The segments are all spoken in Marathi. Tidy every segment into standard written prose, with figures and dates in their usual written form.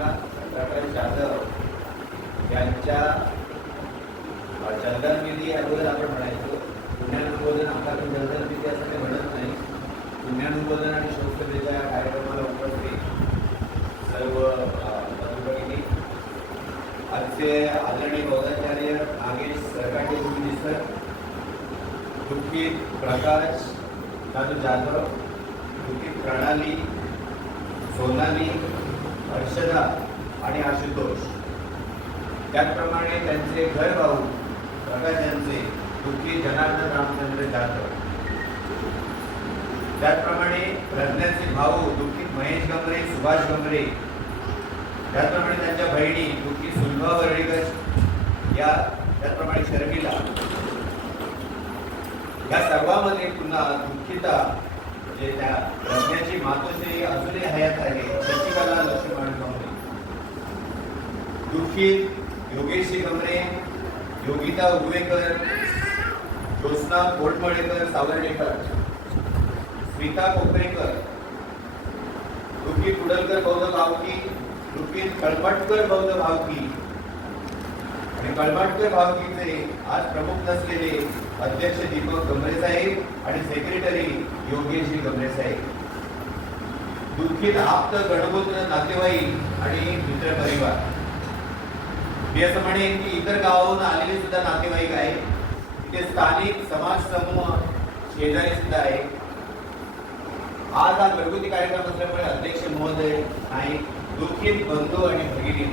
प्रकाश जाधव यांच्या चंदनविधी अगोदर आपण म्हणायचो. पुण्यानुबोधन आपल्याकडे चंदनविधी असं काही म्हणत नाही. पुण्यानुबोधन आणि शोककथेच्या या कार्यक्रमाला उपस्थित सर्व बंधू-भगिनी, आजचे आदरणीय बौद्धाचार्य नागेश सरकाटे गुरुजी सर, दुःखित प्रकाश जाधव, दुःखित प्रणाली, सोनाली, हर्षदा आणि आशुतोष, त्याचप्रमाणे त्यांचे घर भाऊ प्रकाश यांचे दुःखी जनार्दन रामचंद्र जाधव, त्याचप्रमाणे प्रज्ञाचे भाऊ दुःखित महेश गमरे, सुभाष गमरे, त्याचप्रमाणे त्यांच्या बहिणी दुःखी सुलभा वर्डेकर या, त्याचप्रमाणे शर्मिला, या सर्वांमध्ये पुन्हा दुःखिता म्हणजे त्या प्रज्ञाची मातोश्री अजूनही हयात आहे, शशिकला लक्ष्मण गमरे, दुःखित योगेशी गमरे, योगिता उगवेकर, ज्योत्स्ना कोटमळेकर सावर्डेकर, स्मिता कोपरेकर, दुःखित कुडलकर बौद्ध भावकी, दुःखित कळमटकर बौद्ध भावकी आणि कळमटकर भावकीचे आज प्रमुख नसलेले अध्यक्ष दीपक गमरे साहेब आणि सेक्रेटरी योगेश गमरे साहेब, दुःखित आप्त गणगोत्र नातेवाईक आणि मित्र परिवार. मी असं म्हणेन की इतर गावाहून आलेले सुद्धा नातेवाईक आहे, इथे स्थानिक समाज समूह शेजारी सुद्धा आहे. आज हा घरगुती कार्यक्रम असल्यामुळे अध्यक्ष महोदय आणि दुःखित बंधू आणि भगिनी,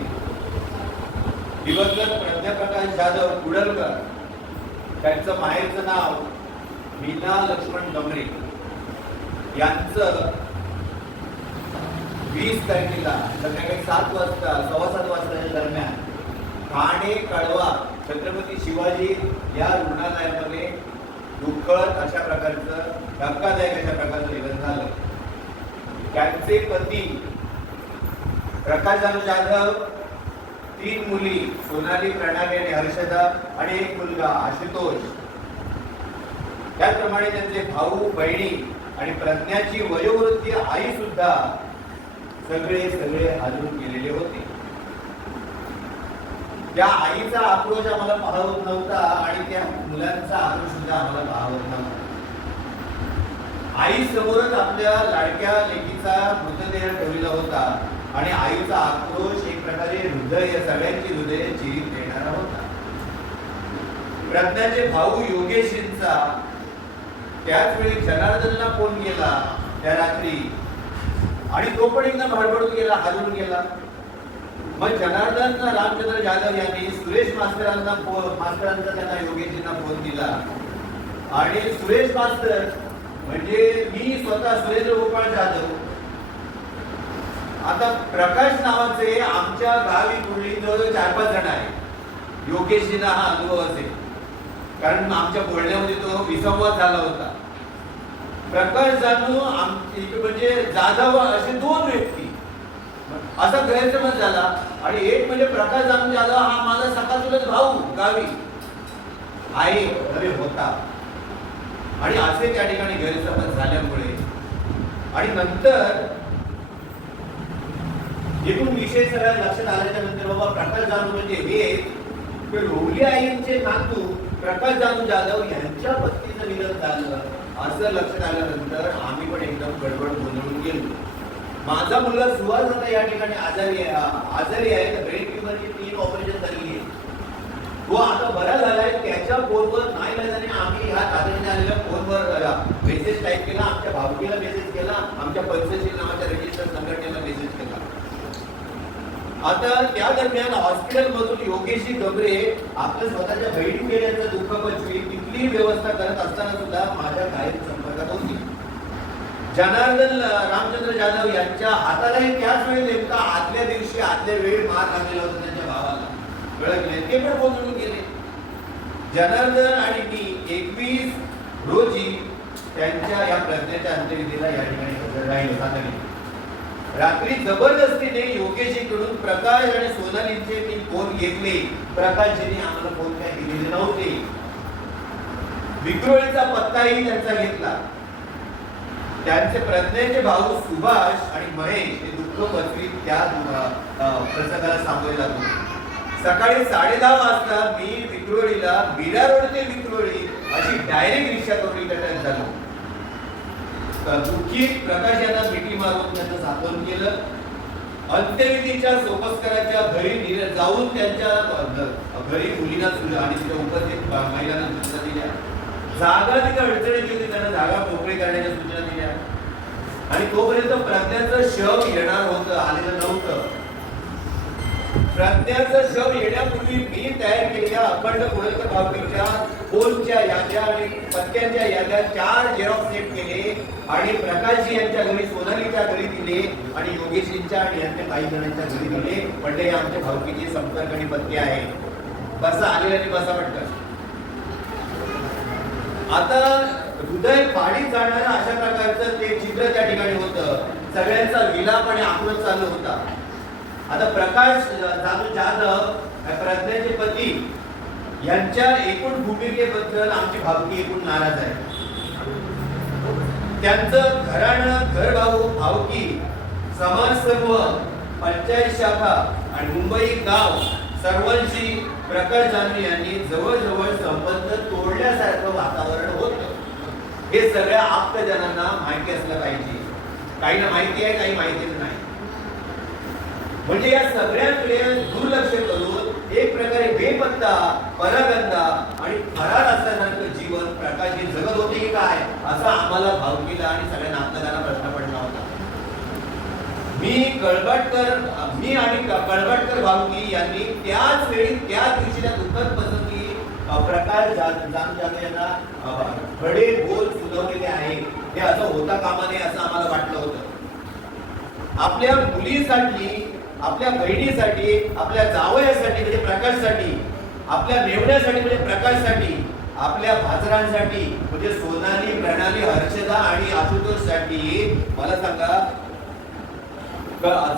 दिवंगत प्रज्ञाप्रकाश जाधव कुडलकर, त्यांचं माहेरचं नाव मीना लक्ष्मण गमरे, यांचं 20 तारखेला संध्याकाळी 7 वाजता 7:15 वाजताच्या दरम्यान ठाणे कळवा छत्रपती शिवाजी या रुग्णालयामध्ये दुःखद अशा प्रकारचं, धक्कादायक अशा प्रकारचं निधन झालं. त्यांचे पती प्रकाश जाधव, 3 मुली सोनाली, प्रणाली आणि हर्षदा आणि 1 मुलगा आशुतोष, त्याचप्रमाणे त्यांचे भाऊ बहिणी आणि प्रज्ञाची वयोवृद्धी आई सुद्धा सगळे हादरून गेलेले होते. त्या आईचा आक्रोश आम्हाला पाहत नव्हता आणि त्या मुलांचा आक्रोश सुद्धा आम्हाला पाहत नव्हता. आई समोरच आपल्या लाडक्या लेकीचा मृतदेह ठेवलेला होता आणि आईचा आक्रोश एक प्रकारे हृदय, सगळ्यांची हृदय चिरीत देणारा होता. प्रज्ञाचे भाऊ योगेशींचा त्याच वेळी जनार्दनला फोन केला त्या रात्री आणि तो पण एकदम हडबडून गेला, हारून गेला. मग जनार्दन रामचंद्र जाधव यांनी सुरेश मास्तरांचा त्यांना योगेशींना फोन दिला आणि सुरेश मास्तर म्हणजे मी स्वतः सुरेंद्र गोपाळ जाधव, आता प्रकाश नावाचे आमच्या गावी कुठली जवळ 4-5 जण आहेत. योगेशींना हा अनुभव असेल कारण आमच्या बोलण्यामध्ये तो विसंवाद झाला होता. प्रकाश जाधव म्हणजे जाधव असे 2 व्यक्ती, असा गैरसमज झाला. आणि एक म्हणजे प्रकाश जाधव हा माझा सखा चुलत भाऊ गावी आहे अरे होता आणि असे त्या ठिकाणी गैरसमज झाल्यामुळे आणि नंतर एकूण विषय सगळ्या लक्षात आल्याच्या नंतर बाबा प्रकाश जाधव म्हणजे हे रोवली आईंचे नातू प्रकाश जाधव यांच्या पत्नीचं निधन झालं असं लक्षात आल्यानंतर आम्ही पण एकदम गडबड गोंधळून गेलो. माझा मुलगा सुहास आता या ठिकाणी आजारी आहे, ब्रेन ट्यूमरची 3 ऑपरेशन झाली आहे. तो आता बरा झालाय. त्याच्या फोनवर नाही झाल्याने आम्ही ह्या तातडीने आलेल्या फोनवर मेसेज टाईप केला, आमच्या भावकीला मेसेज केला, आमच्या पंचशील नावाच्या रजिस्टर संघटनेला मेसेज केला. आता त्या दरम्यान हॉस्पिटल मधून योगेशी गमरे आपल्या स्वतःच्या बहिणी गेल्याचं दुःख पंचवी तिथली व्यवस्था करत असताना सुद्धा माझ्या कायम संपर्कात होती. जनार्दन रामचंद्र जाधव यांच्या हातालाही त्याच वेळी नेमका आदल्या दिवशी आदल्या वेळी मार लागलेला होता त्यांच्या भावाला, कळले ते पण बोलून गेले. जनार्दन आणि मी 21 रोजी त्यांच्या या प्रज्ञेच्या अंत्यविधीला या ठिकाणी हजर राहिलो. रात्री जबरदस्तीने योगेशीकडून प्रकाश आणि सोनालींचे मी फोन घेतले. प्रकाशजींनी आम्हाला फोन काय दिलेले नव्हते. विक्रोळीचा पत्ताही त्यांचा घेतला. त्यांचे प्रज्ञेचे भाऊ सुभाष आणि महेश हे दुःख पचवीत त्या प्रसंगाला सामोरे लागले. सकाळी 10:30 वाजता मी विक्रोळीला मीरा रोड ते विक्रोळी अशी डायरेक्ट रिक्षा करून रिटर्न झालो. दुःखी प्रकाश यांना मिठी मारून त्यांचं सांत्वन केलं. अंत्यविधीच्या सोपस्कराच्या घरी जाऊन त्यांच्या घरी मुलींना आणि तिच्या उपस्थित महिलांना सूचना दिल्या. जागा तिच्या अडचणीची होती, त्यांना जागा मोकळी करण्याच्या सूचना दिल्या. आणि तोपर्यंत प्रज्ञाचं शव येणार होतं, आलेलं नव्हतं. प्रज्ञाचं शव येण्यापूर्वी मी तयार केलेल्या अखंड कोळकर भावकीच्या फोनच्या याद्या आणि पत्त्यांच्या याद्या 4 झेरॉक्स सेट केले आणि प्रकाशजी यांच्या घरी, सोनालीच्या घरी दिले आणि योगेशजींच्या आणि यांच्या काही जणांच्या घरी दिले. म्हणजे आमच्या भावकीचे संपर्क आणि पत्ते आहे. बसा आलेल्याने बसा पटकन. आता हृदय फाडीत जाणारं अशा प्रकारचं ते चित्र त्या ठिकाणी होतं. सगळ्यांचा विलाप आणि आक्रोश चालू होता. आता प्रकाश जाधव प्रज्ञाचे पती यांच्या एकूण भूमिकेबद्दल आमची भावकी एकूण नाराज आहे. त्यांचं घराणं, घर भाऊ, भावकी, समाजसमूह, पंचायत शाखा आणि मुंबई गाव सर्वांशी प्रकाश जाधव यांनी जवळजवळ संबंध तोडल्यासारखं वातावरण होतं. हे सगळ्या आप्तजनांना माहिती असलं पाहिजे. काहींना माहिती आहे, काही माहिती नाही. म्हणजे या सगळ्याकडे दुर्लक्ष करून एक प्रकारे बेपत्ता, परागंदा आणि फरार असल्यासारखं जीवन प्रकाशजी जगत होते की काय, असा आम्हाला भावकीला आणि सगळ्या नातलगांना प्रश्न पडला होता. मी आणि कळवटकर भावकी यांनी त्याच वेळी त्याच दिवशीच्या दुःखद पसंती प्रकाश जाधव यांना खडे बोल सुचवलेले आहे. हे असं होता कामा नये असं आम्हाला वाटलं होतं. आपल्या मुलीसाठी, आपल्या बहिणीसाठी, आपल्या जावयासाठी म्हणजे प्रकाशसाठी, आपल्या मेवण्यासाठी म्हणजे प्रकाशसाठी, आपल्या भाजरांसाठी म्हणजे सोनाली, प्रणाली, हर्षदा आणि आशुतोषसाठी मला सांगा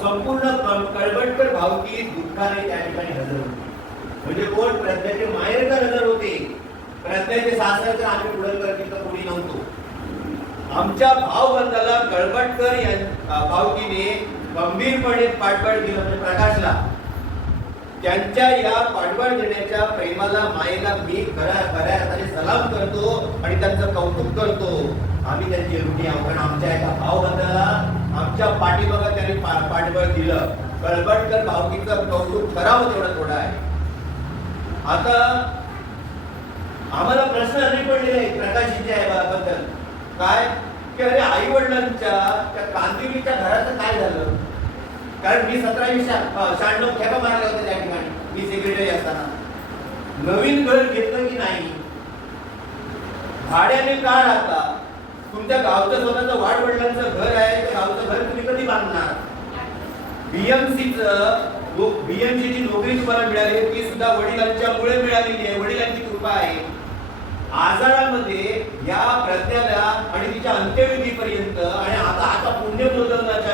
संपूर्ण कळवटकर भावकी दुःखाने त्या ठिकाणी हजर होती. म्हणजे कोण? प्रज्ञाचे माहेरकर हजर होते. प्रज्ञाचे सासर तर आम्ही पुढलकर तिथं कोणी नव्हतो. आमच्या भावबंधाला कळवटकर भावकीने गंभीरपणे पाठबळ दिलं. म्हणजे प्रकाशला त्यांच्या या पाठबळ देण्याच्या प्रेमाला, मायेला मी खऱ्या अर्थाने सलाम करतो आणि त्यांचं कौतुक करतो. आम्ही त्यांची ऋणी आहोत, कारण आमच्या एका भावबंधाला आमच्या पाठीमागं त्यांनी पाठबळ दिलं. कळवटकर भावकीचं कौतुक करावं तेवढं थोडं आहे. आता आम्हाला प्रश्न अनेक पडलेले आहेत प्रकाशजीच्या बद्दल. काय की अरे आई वडिलांच्या त्या कांदिवलीच्या घराचं काय झालं? कारण मी 1796 खेपा मारल्या होत्या त्या ठिकाणी मी सेक्रेटरी असताना. नवीन घर घेतलं की नाही? भाड्याने का राहता? तुमच्या गावचं स्वतःचं वाडवडिलांचं घर आहे, त्या गावचं घर तुम्ही कधी बांधणार? बीएमसीची नोकरी तुम्हाला मिळाली, ती सुद्धा वडिलांच्यामुळे मिळालेली आहे, वडिलांची कृपा आहे. आजारामध्ये या प्रज्ञाला आणि तिच्या अंत्यविधीपर्यंत आणि आता पुण्यबोधनाच्या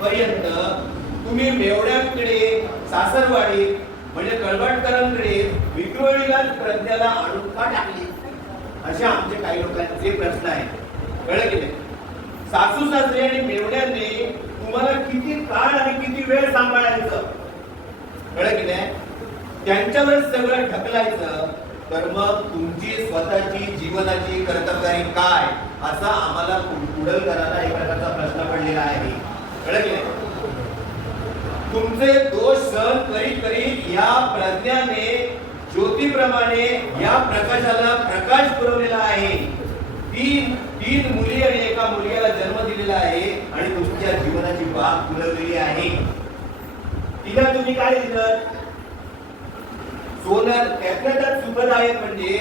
पर्यंत तुम्ही मेवड्यांकडे, सासरवाडी म्हणजे कळवटकरांकडे, विक्रोळीलाच प्रज्ञाला आणून का टाकली? असे आमचे काही लोकांचे प्रश्न आहेत. कळलं की नाही? सासू सासरे आणि मेवड्यांनी तुम्हाला किती काळ आणि किती वेळ सांभाळायचं? कळलं की नाही? त्यांच्यावरच सगळं ढकलायचं, तर मग तुमची स्वतःची जीवनाची कर्तव्यकारी काय, असा आम्हाला पुढलकरांना एक प्रकारचा प्रश्न पडलेला आहे. कळलं की नाही? तुमचे दोष सहन करीत करीत या प्रज्ञाने ज्योतीप्रमाणे या प्रकाशाला प्रकाश पुरवलेला आहे. तीन मुली आणि एका मुलग्याला जन्म दिलेला आहे आणि तुमच्या जीवनाची बाग फुलवलेली आहे. तिला तुम्ही काय दिलं? त्यातल्या सुखदायक म्हणजे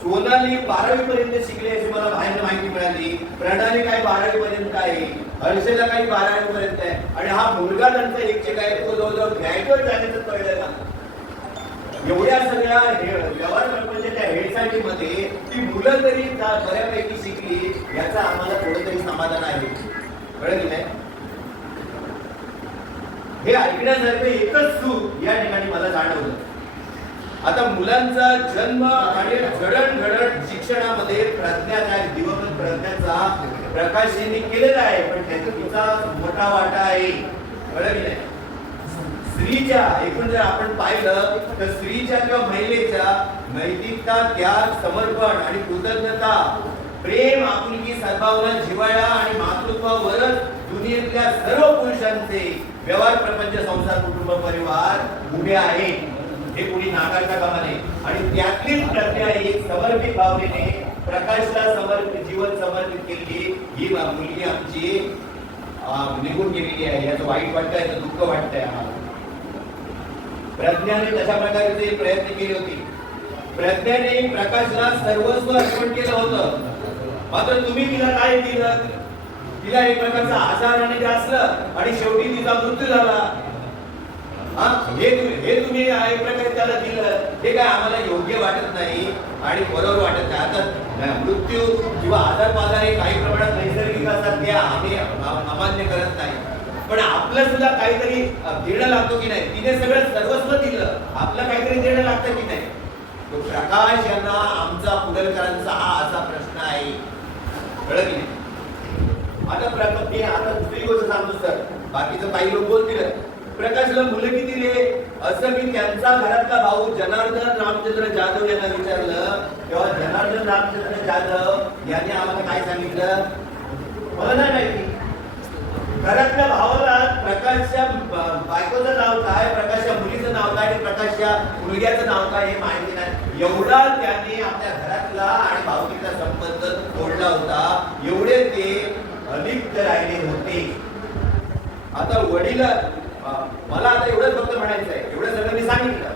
सोनाली 12वी पर्यंत शिकली अशी मला बाहेर माहिती मिळाली. प्रणाली काय 12वी पर्यंत आहे, हर्षला काही 12वी पर्यंत आहे आणि हा मुलगा नंतर एकचे काय तो जवळजवळ ग्रॅज्युएट झाल्याचं कळलं ना. एवढ्या सगळ्या व्यवहार प्रपंचाच्या हेडसाठी मध्ये ती मुलं तरी बऱ्यापैकी शिकली, याचा आम्हाला थोडं तरी समाधान आहे. कळलं की नाही? हे ऐकण्यासारखं एकच सुख या ठिकाणी मला जाणवलं. आता मुलांचा जन्म आणि जडणघडण शिक्षणामध्ये प्रज्ञा काय दिवंगत प्रज्ञाचा प्रकाश यांनी केलेला आहे, पण त्याचा मोठा वाटा आहे. कळलं की नाही? स्त्रीच्या एकूण जर आपण पाहिलं तर स्त्रीच्या किंवा महिलेच्या नैतिकता, त्याग, समर्पण आणि कृतज्ञता, प्रेम, आपुलकी, सद्भावना, जिव्हाळा आणि मातृत्वावरच दुनियेतल्या सर्व पुरुषांचे व्यवहार, प्रपंच, संसार, कुटुंब, परिवार उभे आहे. हे कोणी नाकारता कामा नये. आणि त्यातलीच प्रज्ञा ही समर्पित भावनेने प्रकाशला समर्पित जीवन समर्पित केलेली ही मुलगी आमची निघून गेलेली आहे. याचं वाईट वाटतंय, याचं दुःख वाटतंय आम्हाला. प्रज्ञाने तशा प्रकारचे प्रयत्न केले होते. प्रज्ञाने प्रकाशला सर्वस्व अर्पण केलं होतं, मात्र तुम्ही तिला काय दिलं? तिला एक प्रकारचा आजाराने असलं आणि शेवटी तिचा मृत्यू झाला. हे तुम्ही एक प्रकारे त्याला दिलं, हे काय आम्हाला योग्य वाटत नाही आणि बरोबर वाटत नाही. आता मृत्यू किंवा आजार हे काही प्रमाणात नैसर्गिक असतात, ते आम्ही अमान्य करत नाही, पण आपलं सुद्धा काहीतरी देणं लागतो की नाही? तिने सगळं सर्वस्व दिलं, आपलं काहीतरी देणं लागतं की नाही? तो प्रकाश यांना आमचा पुढलकरांचा हा असा प्रश्न आहे. कळलं की नाही? आता दुसरी गोष्ट सांगतो सर, बाकीचं काही लोक बोलतील प्रकाशला मुलं किती रे, असं मी त्यांचा घरातला भाऊ जनार्दन रामचंद्र जाधव यांना विचारलं, तेव्हा जनार्दन रामचंद्र जाधव यांनी आम्हाला काय सांगितलं मला नाही माहिती. घरातल्या भावाला प्रकाशच्या बायकोचं नाव काय, प्रकाशच्या मुलीचं नाव काय, प्रकाशच्या मुलग्याचं नाव काय हे माहिती नाही. एवढा त्यांनी आपल्या घरातला आणि भावकीचा संबंध तोडला होता, एवढे ते अलिप्त राहिले होते. आता वडील मला आता एवढंच फक्त म्हणायचं आहे, एवढं सगळं मी सांगितलं.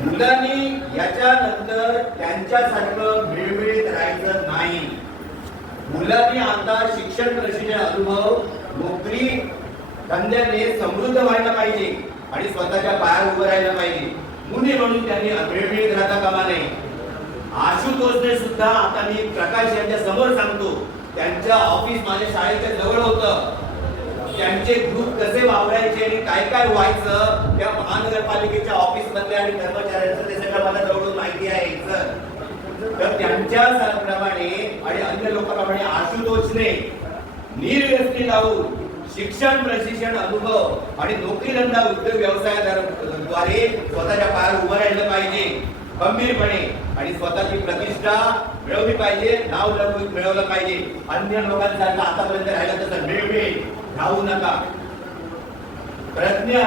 मुलांनी याच्यानंतर त्यांच्यासारखं मिळमिळीत राहायचं नाही. मुलांनी आता शिक्षण, प्रशिक्षण, अनुभव, नोकरी, धंद्याने समृद्ध व्हायला पाहिजे आणि स्वतःच्या पायावर उभं राहायला पाहिजे. मुली म्हणून त्यांनी मिळमिळीत राहता कामा नये. आशुतोषने सुद्धा आता मी प्रकाश यांच्या समोर सांगतो, त्यांच्या ऑफिस माझ्या शाळेच्या जवळ होतं. त्यांचे ग्रुप कसे वावरायचे आणि काय काय व्हायचं त्या महानगरपालिकेच्या ऑफिस मधले आणि कर्मचाऱ्यांचं ते सगळं मला जवळून माहिती आहे सर. तर त्यांच्या प्रमाणे आणि अन्य लोकांप्रमाणे आशुतोषने निर्व्यसनी लावून शिक्षण, प्रशिक्षण, अनुभव आणि नोकरी, धंदा, उद्योग व्यवसायाद्वारे स्वतःच्या पायावर उभं राहिलं पाहिजे गंभीरपणे आणि स्वतःची प्रतिष्ठा मिळवली पाहिजे, नाव मिळवलं पाहिजे. अन्य लोकांसारखं आतापर्यंत राहिलं तसं मिळमिळ राहू नका. प्रज्ञा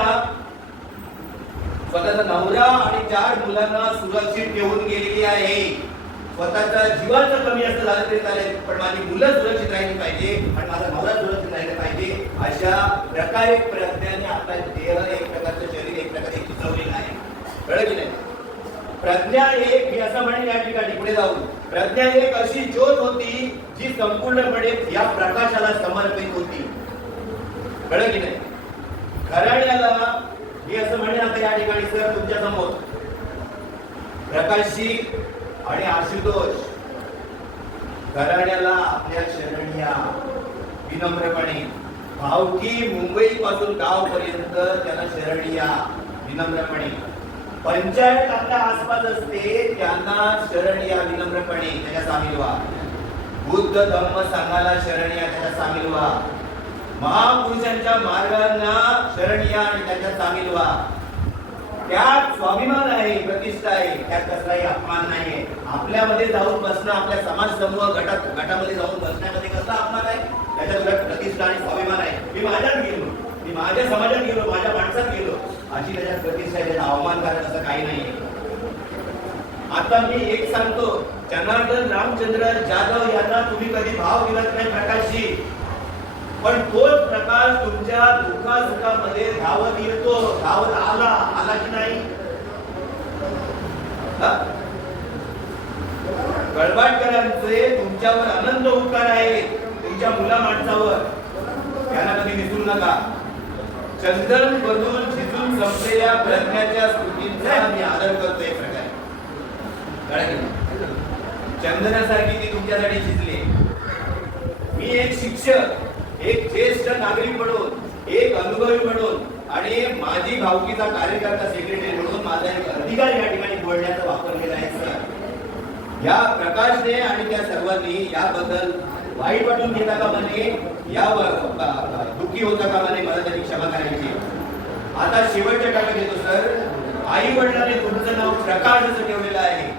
स्वतःचा नवरा आणि 4 मुलांना सुरक्षित ठेवून गेलेली आहे. स्वतःच्या जीवाचं कमी असं झालं तरी चालेल, पण माझी मुलं सुरक्षित राहिली पाहिजे आणि माझा नवरा सुरक्षित राहिला पाहिजे. अशा प्रकारे प्रज्ञाने आपला देह, एक प्रकारचं शरीर, एक प्रकारे शिजवलेलं आहे. कळलं की नाही? प्रज्ञा एक, मी असं म्हणेन या ठिकाणी पुढे जाऊन, प्रज्ञा एक अशी ज्योत होती जी संपूर्णपणे या प्रकाशाला समर्पित होती. कळलं की नाही? घराण्याला मी असं म्हणेन आता या ठिकाणी सर तुमच्या समोर प्रकाशजी आणि आशुतोष, घराण्याला आपल्या शरण या विनम्रपणे. भावकी मुंबई पासून गाव पर्यंत त्याला शरण या विनम्रपणे. पंचायत आपल्या आसपास असते त्यांना शरण या विनम्रपणे, त्याच्या सामील व्हा. बुद्ध धम्म संघाला शरण या, त्याच्या सामील व्हा. महापुरुषांच्या मार्गांना शरण या आणि त्याच्यात सामील व्हा. त्यात स्वाभिमान आहे, प्रतिष्ठा आहे, त्यात कसलाही अपमान नाही. आपल्यामध्ये जाऊन बसणं, आपल्या समाज समूह गटामध्ये जाऊन बसण्यामध्ये कसला अपमान आहे? त्याच्यात उलट प्रतिष्ठा आणि स्वाभिमान आहे. मी माझ्यात गेलो, मी माझ्या समाजात गेलो, माझ्या माणसात गेलो, अशी त्याच्यात प्रतिष्ठा आहे. त्याचा अवमानकारक असं काही नाही. आता मी एक सांगतो, जनार्दन रामचंद्र जाधव यांना तुम्ही कधी भाव दिलात नाही प्रकाशजी, पण तोच प्रकाश तुमच्या दुःखासुखामध्ये धावत येतो, धावत आला की नाही? गळबाटकरांचे तुमच्यावर अनंत उपकार आहेत, तुमच्या मुला माणसावर, त्यांना कधी विसरू नका. चंदन बदून शिजून संपलेल्या प्रज्ञाच्या स्मृतींचा मी आदर करतोय प्रकाश. चंदनासारखी ती तुमच्यासाठी शिजली. मी एक शिक्षक, एक ज्येष्ठ नागरिक म्हणून, एक अनुभवी म्हणून आणि माझी भावकीचा कार्यकर्ता, सेक्रेटरी म्हणून माझा एक अधिकार या ठिकाणी बोलण्याचा वापर केला आहे सर. या प्रकाशने आणि त्या सर्वांनी याबद्दल वाईट वाटून घेता का म्हणे, यावर दुःखी होता का म्हणे, मला त्यांनी क्षमा करायची. आता शेवटच्या टाकात येतो सर. आई वडिलांनी तुमचं नाव प्रकाश असं ठेवलेलं आहे.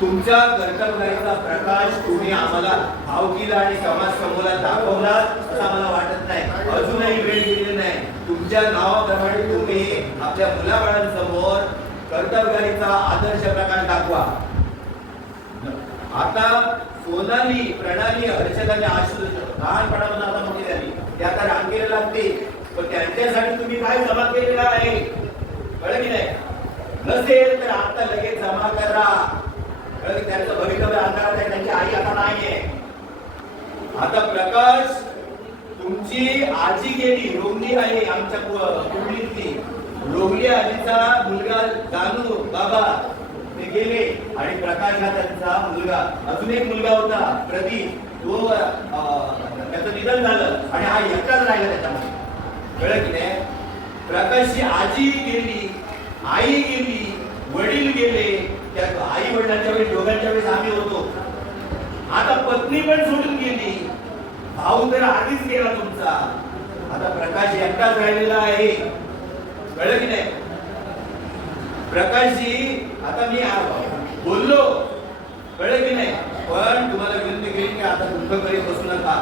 तुमच्या कर्तव्याचा प्रकाश तुम्ही आम्हाला भावकीला आणि समाज समोर दाखवला असं मला वाटत नाही. अजूनही वेळ गेलेली नाही. तुमच्या नावाप्रमाणे तुम्ही आपल्या मुलाबाळांसमोर कर्तव्याचा आदर्श प्रकाश दाखवा. आता सोनाली, प्रणाली, हर्षदाने आशुष लहानपणापासून आता मोठी झाली, ते आता रांगेला लागते, पण त्यांच्यासाठी तुम्ही काय जमा केलेलं आहे कळलं की नाही? नसेल तर आता लगेच जमा करा. त्यांचं भवितव्य अंधारात आहे, त्यांची आई आता नाहीये. आता प्रकाश, तुमची आजी गेली, रोगली आहे आमच्या कुंडलीतली. रोगली आजीचा मुलगा जानू बाबा ते गेले आणि प्रकाश हा त्यांचा मुलगा. अजून एक मुलगा होता प्रदीप, तो त्याचं निधन झालं आणि हा एकटाच राहिला त्याच्यामध्ये. कळलं की नाही? प्रकाशची आजी गेली, आई गेली, वडील गेले. त्या आई वडिलांच्या वेळी दोघांच्या वेळेस आम्ही होतो. आता पत्नी पण सोडून गेली, भाऊ तर आधीच गेला तुमचा. आता प्रकाश एकटाच राहिलेला आहे. कळलं की नाही? प्रकाशजी आता मी बोललो, कळलं की नाही? पण तुम्हाला विनंती केली की आता दुःख करीत बसू नका.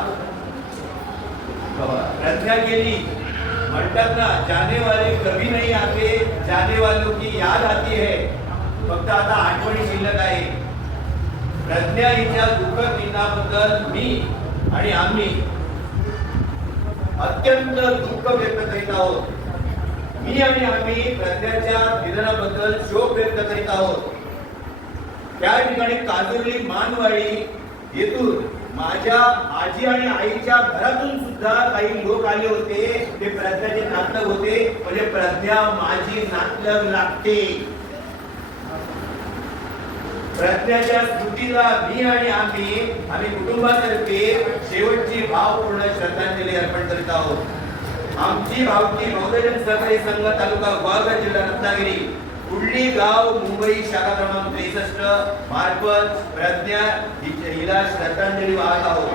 प्रज्ञा गेली, म्हणतात ना जाने वाले कभी नहीं आते, जाने वालों की याद आती है. फक्त आता आठवणी शिल्लक आहे. प्रज्ञा हिच्या दुःखद निधनाबद्दल मी आणि आम्ही अत्यंत दुःख व्यक्त करीत आहोत. मी आणि आम्ही प्रज्ञाच्या निधनाबद्दल शोक व्यक्त करीत आहोत. त्या ठिकाणी काजुर्ली मानवाडी येथून माझ्या आजी आणि आईच्या घरातून सुद्धा काही लोक आले होते. ते प्रज्ञाचे नातलग होते, म्हणजे प्रज्ञा माझी नातलग लागते. प्रज्ञाच्या स्मृतीला मी आणि आम्ही कुटुंबातर्फे शेवटची भावपूर्ण श्रद्धांजली अर्पण करीत आहोत. आमची भावकी बहुजन सहकारी संघ तालुका वाघा जिल्हा रत्नागिरी कुर्ली गाव मुंबई शाखा क्रमांक 63 मार्फत प्रज्ञा हिला श्रद्धांजली वाहत आहोत.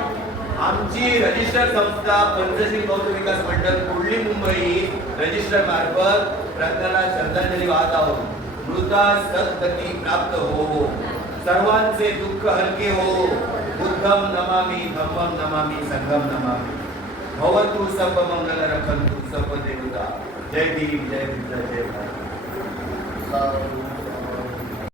आमची रजिस्टर संस्था पंचशील बौद्ध विकास मंडळ कुर्ली मुंबई रजिस्टर मार्फत प्रज्ञाला श्रद्धांजली वाहत आहोत. मृता सद्गती प्राप्त हो, सर्वांचे दुःख हलके हो. बुद्धम नमामि, धम्मम नमामि, संघम नमामि. भवतु सब मंगल रखन्तु सब देवता. जय भीम, जय भारत.